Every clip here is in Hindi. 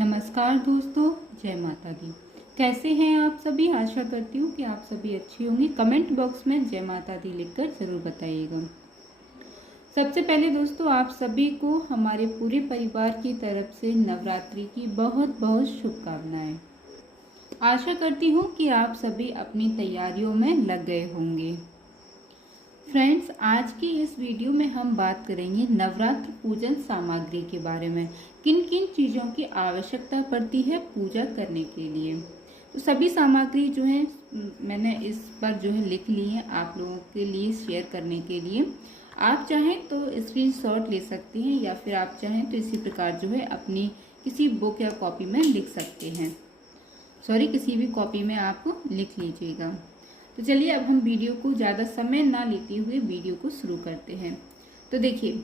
नमस्कार दोस्तों, जय माता दी। कैसे हैं आप सभी? आशा करती हूँ कि आप सभी अच्छी होंगी। कमेंट बॉक्स में जय माता दी लिखकर ज़रूर बताइएगा। सबसे पहले दोस्तों, आप सभी को हमारे पूरे परिवार की तरफ से नवरात्रि की बहुत बहुत शुभकामनाएं। आशा करती हूँ कि आप सभी अपनी तैयारियों में लग गए होंगे। फ्रेंड्स, आज की इस वीडियो में हम बात करेंगे नवरात्र पूजन सामग्री के बारे में। किन किन चीज़ों की आवश्यकता पड़ती है पूजा करने के लिए। तो सभी सामग्री जो है मैंने इस पर जो है लिख ली है आप लोगों के लिए शेयर करने के लिए। आप चाहें तो स्क्रीनशॉट ले सकते हैं या फिर आप चाहें तो इसी प्रकार जो है अपनी किसी बुक या कॉपी में लिख सकते हैं। किसी भी कॉपी में आप लिख लीजिएगा। तो चलिए अब हम वीडियो को ज़्यादा समय ना लेते हुए वीडियो को शुरू करते हैं। तो देखिए,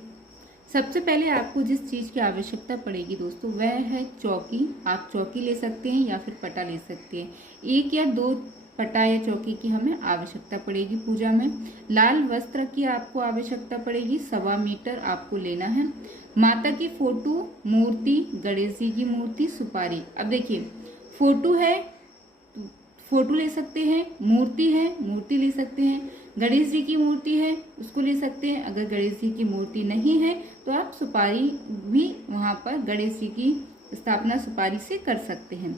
सबसे पहले आपको जिस चीज़ की आवश्यकता पड़ेगी दोस्तों वह है चौकी। आप चौकी ले सकते हैं या फिर पटा ले सकते हैं। 1 या 2 पटा या चौकी की हमें आवश्यकता पड़ेगी पूजा में। लाल वस्त्र की आपको आवश्यकता पड़ेगी, 1.25 मीटर आपको लेना है। माता की फोटो, मूर्ति, गणेश जी की मूर्ति, सुपारी। अब देखिए, फोटो है, फोटो ले सकते हैं, मूर्ति है, मूर्ति ले सकते हैं, गणेश जी की मूर्ति है उसको ले सकते हैं। अगर गणेश जी की मूर्ति नहीं है तो आप सुपारी भी वहां पर गणेश जी की स्थापना सुपारी से कर सकते हैं।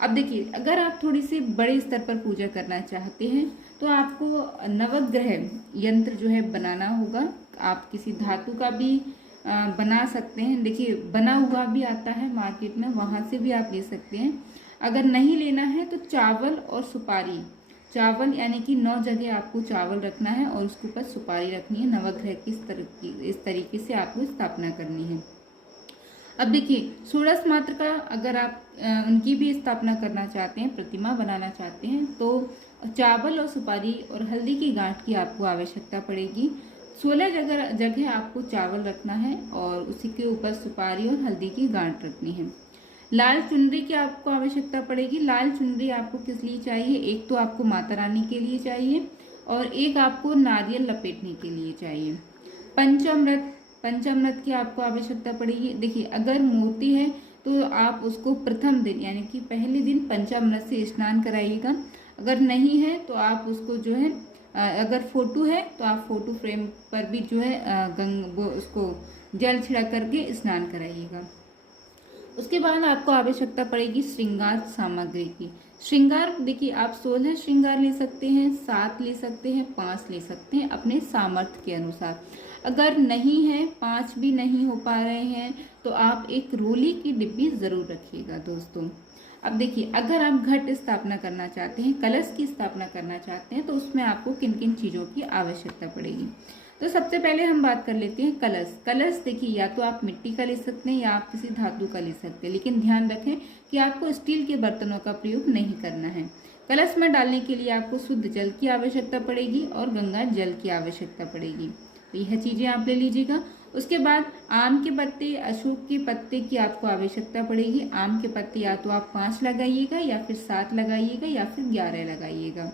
अब देखिए, अगर आप थोड़ी सी बड़े स्तर पर पूजा करना चाहते हैं तो आपको नवग्रह यंत्र जो है बनाना होगा। आप किसी धातु का भी बना सकते हैं। देखिए, बना हुआ भी आता है मार्केट में, वहां से भी आप ले सकते हैं। अगर नहीं लेना है तो चावल और सुपारी, चावल यानी कि 9 जगह आपको चावल रखना है और उसके ऊपर सुपारी रखनी है। नवग्रह की इस तरीके से आपको स्थापना करनी है। अब देखिए, षोडश मात्र का अगर आप उनकी भी स्थापना करना चाहते हैं, प्रतिमा बनाना चाहते हैं, तो चावल और सुपारी और हल्दी की गांठ की आपको आवश्यकता पड़ेगी। 16 जगह आपको चावल रखना है और उसी के ऊपर सुपारी और हल्दी की गांठ रखनी है। लाल चुनरी की आपको आवश्यकता पड़ेगी। लाल चुनरी आपको किस लिए चाहिए? एक तो आपको माता रानी के लिए चाहिए और एक आपको नारियल लपेटने के लिए चाहिए। पंचामृत की आपको आवश्यकता पड़ेगी। देखिए, अगर मूर्ति है तो आप उसको प्रथम दिन यानी कि पहले दिन पंचामृत से स्नान कराइएगा। अगर नहीं है तो आप उसको जो है अगर फोटो है तो आप फोटो फ्रेम पर भी जो है उसको जल छिड़क करके स्नान कराइएगा। उसके बाद आपको आवश्यकता पड़ेगी श्रृंगार सामग्री की। श्रृंगार देखिए, आप 16 श्रृंगार ले सकते हैं, 7 ले सकते हैं, 5 ले सकते हैं अपने सामर्थ्य के अनुसार। अगर नहीं है, 5 भी नहीं हो पा रहे हैं तो आप एक रोली की डिब्बी जरूर रखिएगा दोस्तों। अब देखिए, अगर आप घट स्थापना करना चाहते हैं, कलश की स्थापना करना चाहते हैं तो उसमें आपको किन किन चीजों की आवश्यकता पड़ेगी। तो सबसे पहले हम बात कर लेते हैं कलश। कलश देखिए, या तो आप मिट्टी का ले सकते हैं या आप किसी धातु का ले सकते हैं, लेकिन ध्यान रखें कि आपको स्टील के बर्तनों का प्रयोग नहीं करना है। कलश में डालने के लिए आपको शुद्ध जल की आवश्यकता पड़ेगी और गंगा जल की आवश्यकता पड़ेगी। तो यह चीजें आप ले लीजिएगा। उसके बाद आम के पत्ते, अशोक के पत्ते की आपको आवश्यकता पड़ेगी। आम के पत्ते या तो आप 5 लगाइएगा या फिर 7 लगाइएगा या फिर 11 लगाइएगा।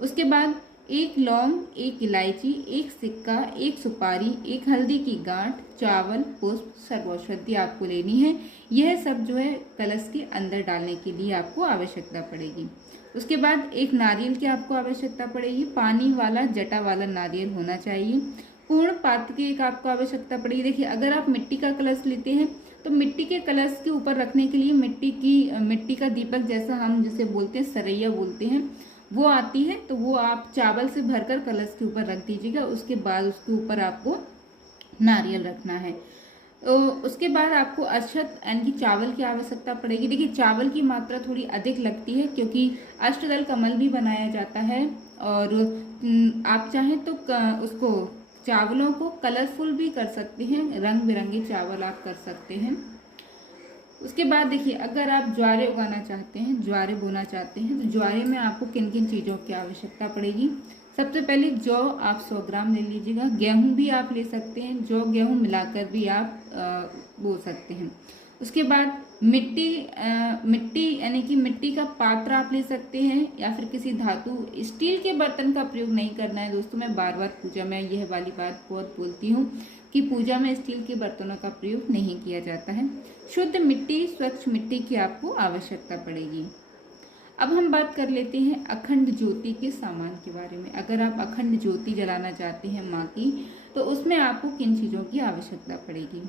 उसके बाद 1 लौंग, 1 इलायची, 1 सिक्का, 1 सुपारी, 1 हल्दी की गांठ, चावल, पुष्प, सर्वौषधि आपको लेनी है। यह सब जो है कलश के अंदर डालने के लिए आपको आवश्यकता पड़ेगी। उसके बाद 1 नारियल की आपको आवश्यकता पड़ेगी। पानी वाला, जटा वाला नारियल होना चाहिए। पूर्ण पात्र की एक आपको आवश्यकता पड़ेगी। देखिए, अगर आप मिट्टी का कलश लेते हैं तो मिट्टी के कलश के ऊपर रखने के लिए मिट्टी का दीपक, जैसा हम जिसे बोलते हैं सरैया बोलते हैं, वो आती है, तो वो आप चावल से भरकर कलश के ऊपर रख दीजिएगा। उसके बाद उसके ऊपर आपको नारियल रखना है। तो उसके बाद आपको अक्षत यानी कि चावल की आवश्यकता पड़ेगी। देखिए, चावल की मात्रा थोड़ी अधिक लगती है क्योंकि अष्टदल कमल भी बनाया जाता है और आप चाहें तो उसको चावलों को कलरफुल भी कर सकते हैं, रंग बिरंगे चावल आप कर सकते हैं। उसके बाद देखिए, अगर आप ज्वारे उगाना चाहते हैं, ज्वारे बोना चाहते हैं, तो ज्वारे में आपको किन किन चीज़ों की आवश्यकता पड़ेगी। सबसे पहले जौ आप 100 ग्राम ले लीजिएगा। गेहूं भी आप ले सकते हैं, जौ गेहूं मिलाकर भी आप बो सकते हैं। उसके बाद मिट्टी यानी कि मिट्टी का पात्र आप ले सकते हैं, या फिर किसी धातु स्टील के बर्तन का प्रयोग नहीं करना है दोस्तों। मैं बार बार पूजा में यह वाली बात बहुत बोलती हूँ कि पूजा में स्टील के बर्तनों का प्रयोग नहीं किया जाता है। शुद्ध मिट्टी, स्वच्छ मिट्टी की आपको आवश्यकता पड़ेगी। अब हम बात कर लेते हैं अखंड ज्योति के सामान के बारे में। अगर आप अखंड ज्योति जलाना चाहते हैं माँ की, तो उसमें आपको किन चीज़ों की आवश्यकता पड़ेगी।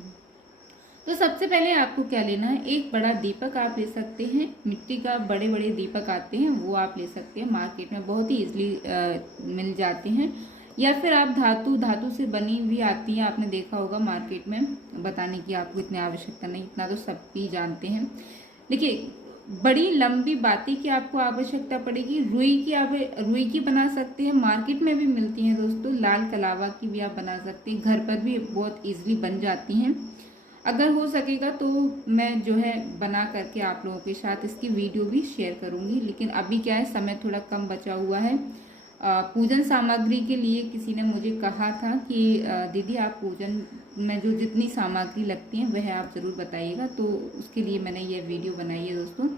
तो सबसे पहले आपको क्या लेना है, एक बड़ा दीपक आप ले सकते हैं। मिट्टी का बड़े बड़े दीपक आते हैं, वो आप ले सकते हैं, मार्केट में बहुत ही इजीली मिल जाते हैं। या फिर आप धातु से बनी हुई आती है, आपने देखा होगा मार्केट में, बताने की आपको इतनी आवश्यकता नहीं, इतना तो सब भी जानते हैं। देखिए, बड़ी लंबी बाती की आपको आवश्यकता पड़ेगी। रुई की बना सकते हैं, मार्केट में भी मिलती हैं दोस्तों। लाल कलावा की भी आप बना सकते हैं, घर पर भी बहुत इजीली बन जाती हैं। अगर हो सकेगा तो मैं जो है बना करके आप लोगों के साथ इसकी वीडियो भी शेयर करूंगी, लेकिन अभी क्या है, समय थोड़ा कम बचा हुआ है। पूजन सामग्री के लिए किसी ने मुझे कहा था कि दीदी आप पूजन में जो जितनी सामग्री लगती है वह आप ज़रूर बताइएगा, तो उसके लिए मैंने ये वीडियो बनाई है दोस्तों।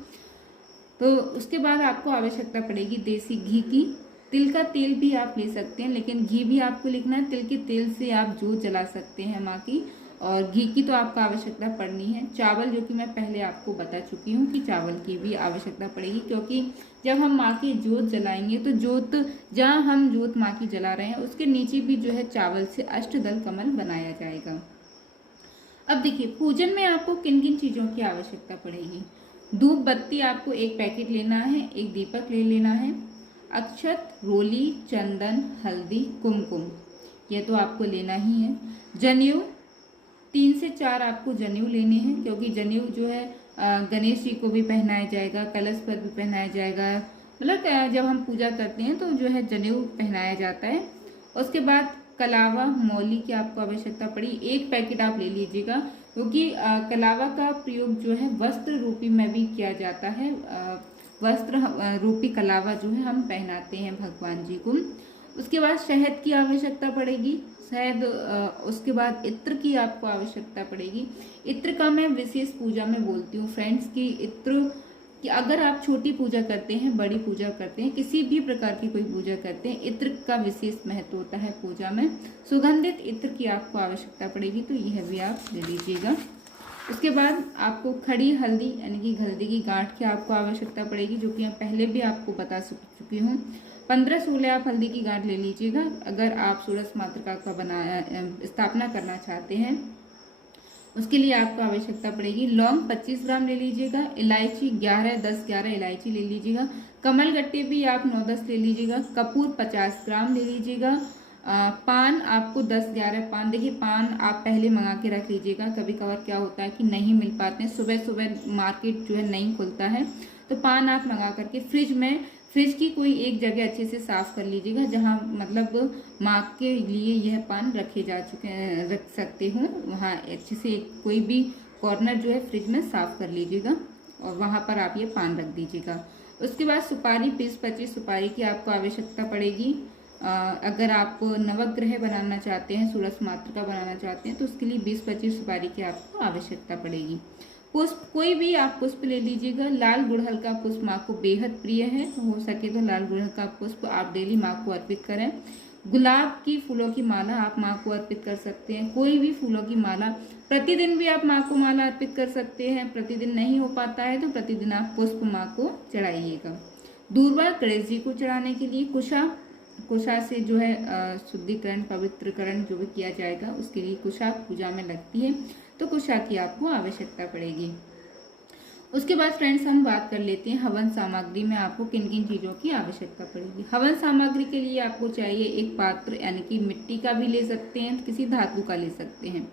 तो उसके बाद आपको आवश्यकता पड़ेगी देसी घी की। तिल का तेल भी आप ले सकते हैं, लेकिन घी भी आपको लिखना है। तिल के तेल से आप जोत जला सकते हैं माँ की, और घी की तो आपको आवश्यकता पड़नी है। चावल, जो कि मैं पहले आपको बता चुकी हूँ कि चावल की भी आवश्यकता पड़ेगी, क्योंकि जब हम माँ की जोत जलाएंगे तो जहाँ हम जोत माँ की जला रहे हैं उसके नीचे भी जो है चावल से अष्टदल कमल बनाया जाएगा। अब देखिए, पूजन में आपको किन किन चीज़ों की आवश्यकता पड़ेगी। धूप बत्ती आपको एक पैकेट लेना है, एक दीपक ले लेना है, अक्षत, रोली, चंदन, हल्दी, कुमकुम, ये तो आपको लेना ही है। जनेऊ 3 से 4 आपको जनेऊ लेने हैं, क्योंकि जनेऊ जो है गणेश जी को भी पहनाया जाएगा, कलश पर भी पहनाया जाएगा। मतलब जब हम पूजा करते हैं तो जो है जनेऊ पहनाया जाता है। उसके बाद कलावा, मौली की आपको आवश्यकता पड़ी, एक पैकेट आप ले लीजिएगा, क्योंकि कलावा का प्रयोग जो है वस्त्र रूपी में भी किया जाता है। वस्त्र रूपी कलावा जो है हम पहनाते हैं भगवान जी को। उसके बाद शहद की आवश्यकता पड़ेगी, शहद। उसके बाद इत्र की आपको आवश्यकता पड़ेगी। इत्र का मैं विशेष पूजा में बोलती हूँ फ्रेंड्स कि इत्र कि अगर आप छोटी पूजा करते हैं, बड़ी पूजा करते हैं, किसी भी प्रकार की कोई पूजा करते हैं, इत्र का विशेष महत्व होता है पूजा में। सुगंधित इत्र की आपको आवश्यकता पड़ेगी, तो यह भी आप ले लीजिएगा। उसके बाद आपको खड़ी हल्दी यानी कि हल्दी की गांठ की आपको आवश्यकता पड़ेगी, जो कि मैं पहले भी आपको बता चुकी हूँ। 15-16 आप हल्दी की गांठ ले लीजिएगा अगर आप षोडश मातृका का स्थापना करना चाहते हैं। उसके लिए आपको आवश्यकता पड़ेगी लौंग 25 ग्राम ले लीजिएगा, इलायची 10-11 इलायची ले लीजिएगा, कमल गट्टे भी आप 9-10 ले लीजिएगा, कपूर 50 ग्राम ले लीजिएगा, पान आपको 10-11 पान। देखिए, पान आप पहले मंगा के रख लीजिएगा, कभी कभार क्या होता है कि नहीं मिल पाते हैं, सुबह सुबह मार्केट जो है नहीं खुलता है, तो पान आप मंगा करके फ्रिज की कोई एक जगह अच्छे से साफ कर लीजिएगा, जहाँ मतलब माँ के लिए यह पान रख सकते हो, वहाँ अच्छे से कोई भी कॉर्नर जो है फ्रिज में साफ कर लीजिएगा और वहाँ पर आप ये पान रख दीजिएगा। उसके बाद सुपारी 20-25 सुपारी की आपको आवश्यकता पड़ेगी। अगर आप नवग्रह बनाना चाहते हैं, षोडश मातृका बनाना चाहते हैं, तो उसके लिए 20-25 सुपारी की आपको आवश्यकता पड़ेगी। पुष्प, कोई भी आप पुष्प ले लीजिएगा। लाल गुड़हल का पुष्प माँ को बेहद प्रिय है, तो हो सके तो लाल गुड़हल का पुष्प आप डेली माँ को अर्पित करें। गुलाब की फूलों की माला आप माँ को अर्पित कर सकते हैं। कोई भी फूलों की माला, प्रतिदिन भी आप माँ को माला अर्पित कर सकते हैं। प्रतिदिन नहीं हो पाता है तो प्रतिदिन आप पुष्प माँ को चढ़ाइएगा। दूर्वा गणेश जी को चढ़ाने के लिए कुशा से जो है शुद्धिकरण, पवित्रकरण जो भी किया जाएगा, उसके लिए कुशा पूजा में लगती है, तो कुशा की आपको आवश्यकता पड़ेगी। उसके बाद फ्रेंड्स हम बात कर लेते हैं हवन सामग्री में आपको किन किन चीज़ों की आवश्यकता पड़ेगी। हवन सामग्री के लिए आपको चाहिए एक पात्र, यानी कि मिट्टी का भी ले सकते हैं, किसी धातु का ले सकते हैं।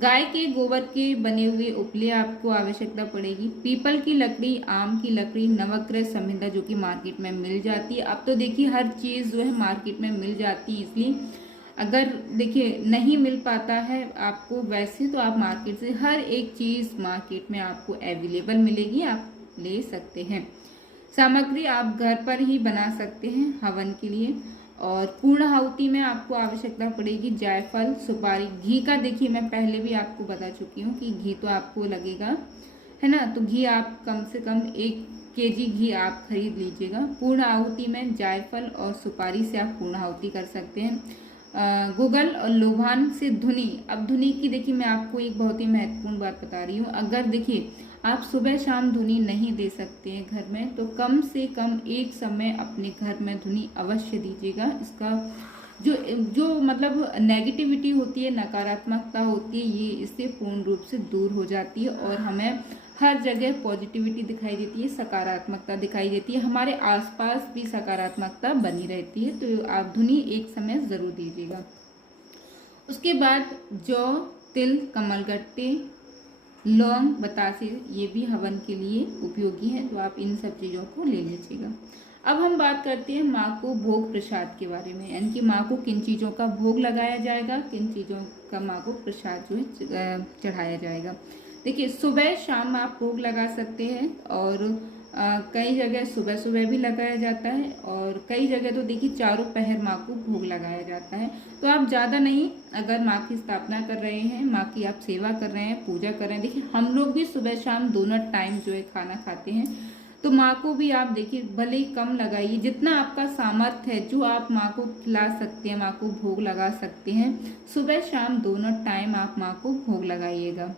गाय के गोबर के बने हुए उपले आपको आवश्यकता पड़ेगी। पीपल की लकड़ी, आम की लकड़ी, नवग्रह संहिता जो कि मार्केट में मिल जाती है। अब तो देखिए हर चीज़ जो है मार्केट में मिल जाती है, इसलिए अगर देखिए नहीं मिल पाता है आपको वैसे, तो आप मार्केट से हर एक चीज़ मार्केट में आपको अवेलेबल मिलेगी, आप ले सकते हैं। सामग्री आप घर पर ही बना सकते हैं हवन के लिए। और पूर्ण आहुति में आपको आवश्यकता पड़ेगी जायफल, सुपारी, घी का देखिए मैं पहले भी आपको बता चुकी हूँ कि घी तो आपको लगेगा, है ना। तो घी आप कम से कम 1 केजी घी आप खरीद लीजिएगा। पूर्ण आहुति में जायफल और सुपारी से आप पूर्ण आहुति कर सकते हैं। गुगल और लोभान से धुनी। अब धुनी की देखिए मैं आपको एक बहुत ही महत्वपूर्ण बात बता रही हूँ। अगर देखिए आप सुबह शाम धुनी नहीं दे सकते हैं घर में, तो कम से कम एक समय अपने घर में धुनी अवश्य दीजिएगा। इसका जो मतलब नेगेटिविटी होती है, नकारात्मकता होती है, ये इससे पूर्ण रूप से दूर हो जाती है और हमें हर जगह पॉजिटिविटी दिखाई देती है, सकारात्मकता दिखाई देती है, हमारे आसपास भी सकारात्मकता बनी रहती है। तो आप धुनी एक समय जरूर दीजिएगा। उसके बाद जौ, तिल, कमलगट्टे, लौंग, बतासे, ये भी हवन के लिए उपयोगी है, तो आप इन सब चीज़ों को ले लीजिएगा। अब हम बात करते हैं माँ को भोग प्रसाद के बारे में, यानी कि माँ को किन चीज़ों का भोग लगाया जाएगा, किन चीज़ों का माँ को प्रसाद जो है चढ़ाया जाएगा। देखिए सुबह शाम आप भोग लगा सकते हैं और कई जगह सुबह सुबह भी लगाया जाता है और कई जगह तो देखिए चारों पहर माँ को भोग लगाया जाता है। तो आप ज़्यादा नहीं, अगर माँ की स्थापना कर रहे हैं, माँ की आप सेवा कर रहे हैं, पूजा कर रहे हैं, देखिए हम लोग भी सुबह शाम दोनों टाइम जो है खाना खाते हैं, तो माँ को भी आप देखिए भले ही कम लगाइए, जितना आपका सामर्थ्य है, जो आप माँ को खिला सकते हैं, माँ को भोग लगा सकते हैं, सुबह शाम दोनों टाइम आप माँ को भोग लगाइएगा।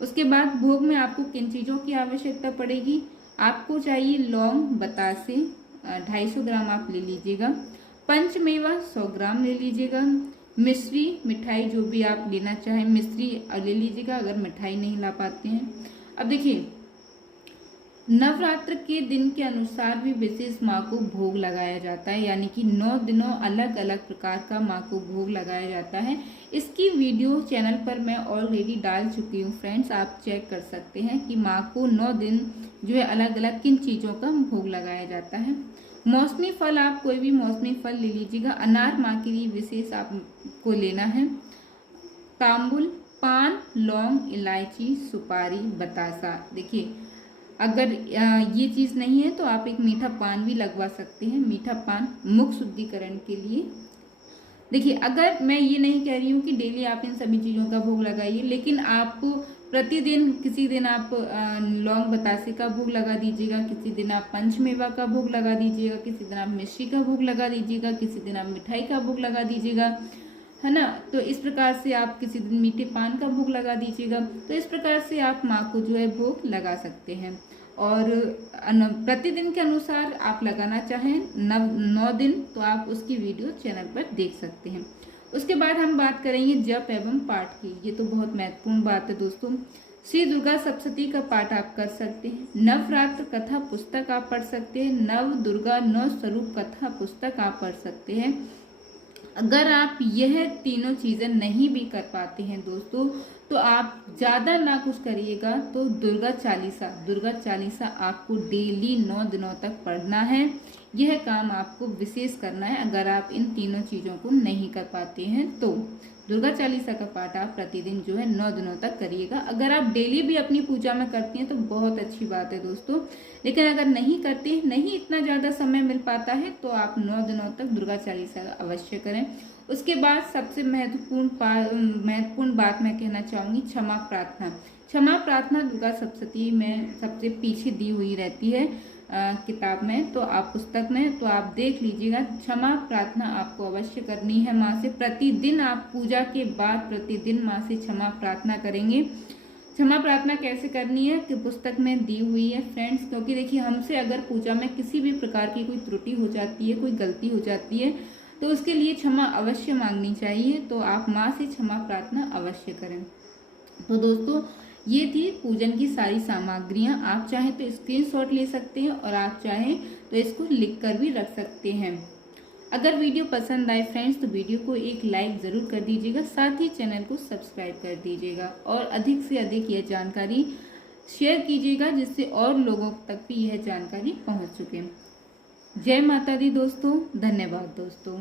उसके बाद भोग में आपको किन चीज़ों की आवश्यकता पड़ेगी, आपको चाहिए लौंग, बतासे 250 ग्राम आप ले लीजिएगा, पंचमेवा 100 ग्राम ले लीजिएगा, मिश्री मिठाई जो भी आप लेना चाहें मिश्री ले लीजिएगा अगर मिठाई नहीं ला पाते हैं। अब देखिए नवरात्र के दिन के अनुसार भी विशेष माँ को भोग लगाया जाता है, यानी कि 9 दिनों अलग अलग प्रकार का माँ को भोग लगाया जाता है। इसकी वीडियो चैनल पर मैं ऑलरेडी डाल चुकी हूँ फ्रेंड्स, आप चेक कर सकते हैं कि माँ को 9 दिन जो है अलग अलग किन चीज़ों का भोग लगाया जाता है। मौसमी फल, आप कोई भी मौसमी फल ले लीजिएगा। अनार माँ के लिए विशेष आपको लेना है। तांबुल, पान, लौंग, इलायची, सुपारी, बतासा। देखिए अगर ये चीज़ नहीं है तो आप एक मीठा पान भी लगवा सकते हैं। मीठा पान मुख शुद्धिकरण के लिए। देखिए अगर मैं ये नहीं कह रही हूँ कि डेली आप इन सभी चीज़ों का भोग लगाइए, लेकिन आप प्रतिदिन किसी दिन आप लौंग बतासे का भोग लगा दीजिएगा, किसी दिन आप पंचमेवा का भोग लगा दीजिएगा, किसी दिन आप मिश्री का भोग लगा दीजिएगा, किसी दिन आप मिठाई का भोग लगा दीजिएगा, है ना। तो इस प्रकार से आप किसी दिन मीठे पान का भोग लगा दीजिएगा। तो इस प्रकार से आप माँ को जो है भोग लगा सकते हैं। और प्रतिदिन के अनुसार आप लगाना चाहें 9 दिन तो आप उसकी वीडियो चैनल पर देख सकते हैं। उसके बाद हम बात करेंगे जप एवं पाठ की। ये तो बहुत महत्वपूर्ण बात है दोस्तों। श्री दुर्गा सप्तशती का पाठ आप कर सकते हैं। नवरात्र कथा पुस्तक आप पढ़ सकते हैं। नव दुर्गा 9 स्वरूप कथा पुस्तक आप पढ़ सकते हैं। अगर आप यह तीनों चीजें नहीं भी कर पाते हैं दोस्तों, तो आप ज्यादा ना कुछ करिएगा तो दुर्गा चालीसा आपको डेली 9 दिनों तक पढ़ना है। यह काम आपको विशेष करना है। अगर आप इन तीनों चीजों को नहीं कर पाते हैं तो दुर्गा चालीसा का पाठ आप प्रतिदिन जो है 9 दिनों तक करिएगा। अगर आप डेली भी अपनी पूजा में करती हैं तो बहुत अच्छी बात है दोस्तों, लेकिन अगर नहीं करती, नहीं इतना ज्यादा समय मिल पाता है, तो आप 9 दिनों तक दुर्गा चालीसा अवश्य करें। उसके बाद सबसे महत्वपूर्ण बात मैं कहना चाहूंगी, क्षमा प्रार्थना। क्षमा प्रार्थना दुर्गा सप्तशती में सबसे पीछे दी हुई रहती है किताब में, तो आप पुस्तक में, तो आप देख लीजिएगा। क्षमा प्रार्थना आपको अवश्य करनी है माँ से। प्रतिदिन आप पूजा के बाद प्रतिदिन माँ से क्षमा प्रार्थना करेंगे। क्षमा प्रार्थना कैसे करनी है कि पुस्तक में दी हुई है फ्रेंड्स, क्योंकि देखिए हमसे अगर पूजा में किसी भी प्रकार की कोई त्रुटि हो जाती है, कोई गलती हो जाती है, तो उसके लिए क्षमा अवश्य मांगनी चाहिए। तो आप माँ से क्षमा प्रार्थना अवश्य करें। तो दोस्तों ये थी पूजन की सारी सामग्रियां। आप चाहें तो स्क्रीनशॉट ले सकते हैं और आप चाहें तो इसको लिख कर भी रख सकते हैं। अगर वीडियो पसंद आए फ्रेंड्स तो वीडियो को एक लाइक ज़रूर कर दीजिएगा, साथ ही चैनल को सब्सक्राइब कर दीजिएगा और अधिक से अधिक यह जानकारी शेयर कीजिएगा, जिससे और लोगों तक भी यह जानकारी पहुंच सके। जय माता दी दोस्तों, धन्यवाद दोस्तों।